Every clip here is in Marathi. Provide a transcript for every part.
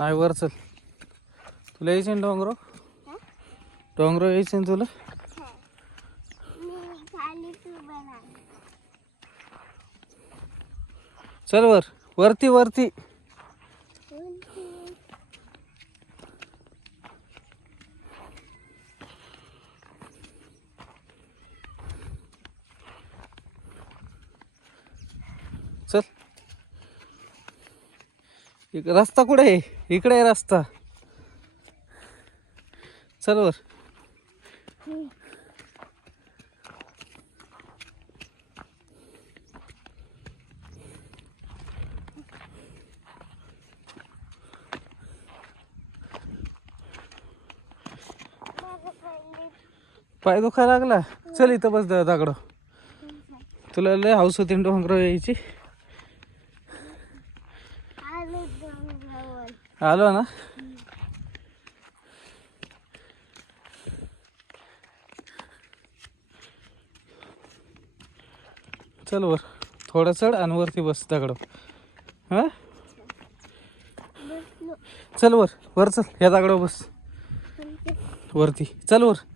नाही वर चल. तुला यायचं ना डोंगर? डोंगर यायचं ना तुला? चल वर, वरती वरती. चल. रस्ता कुठे आहे? इकडे आहे रस्ता. चल वर. पाय दुखायला लागला. चल इथं बस दागड. तुला लय हाऊस होती डोंगर यायची. आलो ना. चल वर थोडं चढ आणि वरती बस दगड. हा चल वर, वर चल. या दगडावर बस. वरती चल वर.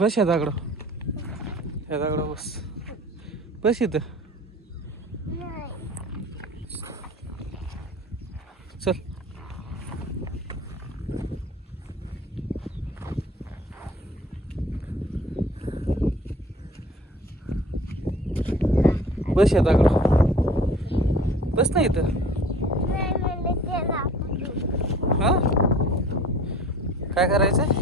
बस या दगड. या दगड बस. बस इथं. चल. बस या दगड. बस ना इथं. हा काय करायचं?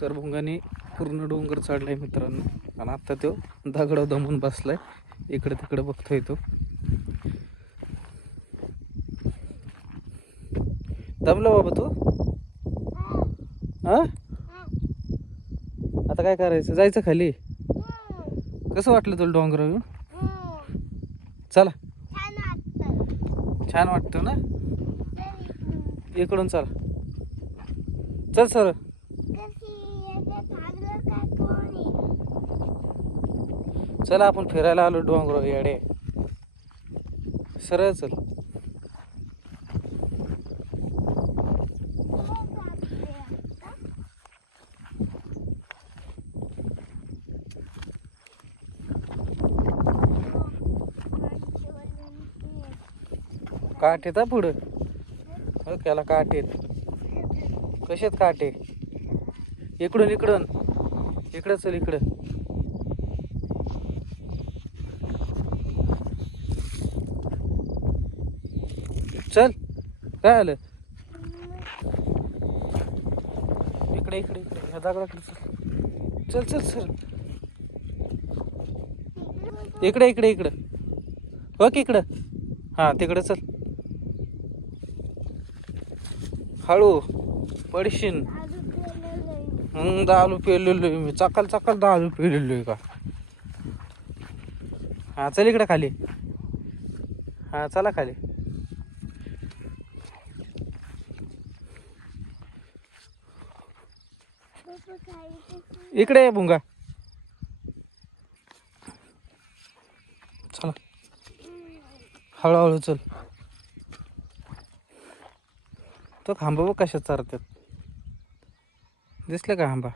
तर भुंगाने पूर्ण डोंगर चढलाय मित्रांनो. आणि आता तो दगड दमून बसलाय. इकडे तिकडे बघतोय तो. दमला बाबा तू? हा आता काय करायचं? जायचं खाली? कसं वाटलं तुला डोंगरावर येऊन? चला. छान वाटतं ना. इकडून चला. चल सर. चला आपण फिरायला आलो डोंगरावर येडे. सरळ चल. काठ येतात पुढं. हो त्याला काठ येत. कशात काठ आहे? इकडून इकडून इकडं चल. इकडं चल. काय आलं? इकडे इकडे इकडे ह्या दगडाकडे चल. चल चल सर. इकडे इकडे इकडं. हो की इकडं. हां तिकडं चल. हळू पडशीन. दारू पेलेलो आहे मी. चकाल चकाल दारू पेलेलो आहे का? हां चल इकडे खाली. हां चला खाली. इकडे भुंगा. चला हळूहळू चल. तो खांबा बघ कशात चारतात. दिसलं का आंबा?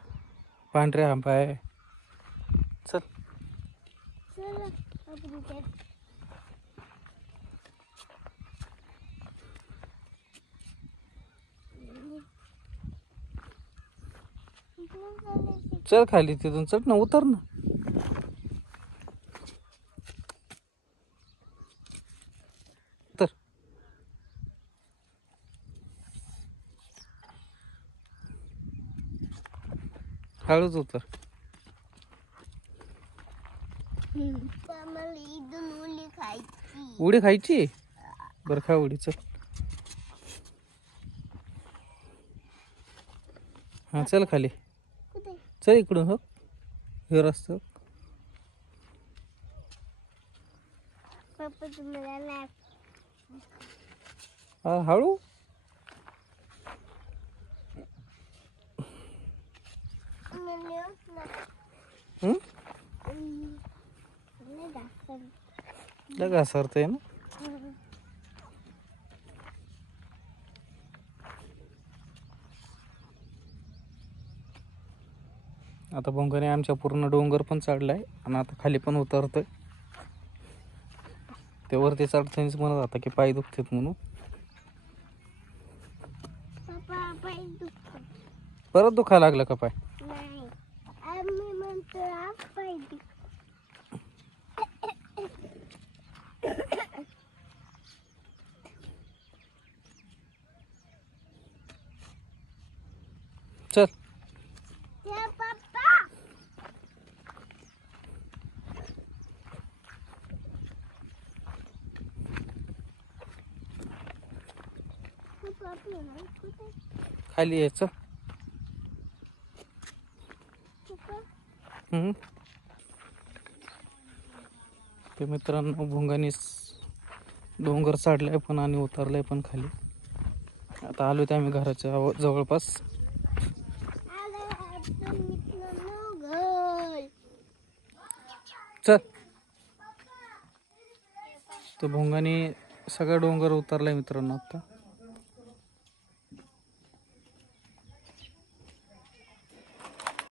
पांढरे आंबा आहे. चल. चल खाली. तिथून चढ ना. उतर ना. उतर. हळूच उतर. उडी खायची? बरं खा उडी. चल. हां चल खाली. चल इकडून. हो हे रस्ता. पप्पा तुम्हाला नाही हा, हळू. हं? लगा सरते ना. आता भोंगाने आमच्या पूर्ण डोंगर पण चढलाय आणि आता खाली पण उतरतोय. ते वरती चढतानाच म्हणत होता की पाय दुखतात म्हणून. पप्पा पाय दुखतो परत दुखायला लागलं का पाय? नाही आम्ही म्हणतो आज पाय दुखतो. चल. ते पप्पा पप्पा आपल्याला कुठे खाली यायचं. पप्पा ते मित्रांनो भोंगाने डोंगर चढलाय पण आणि उतरलाय पण खाली. आता आलो ते आम्ही घराच्या जवळपास. चल. तो भोंगाने सगळा डोंगर उतरलाय मित्रांनो आता.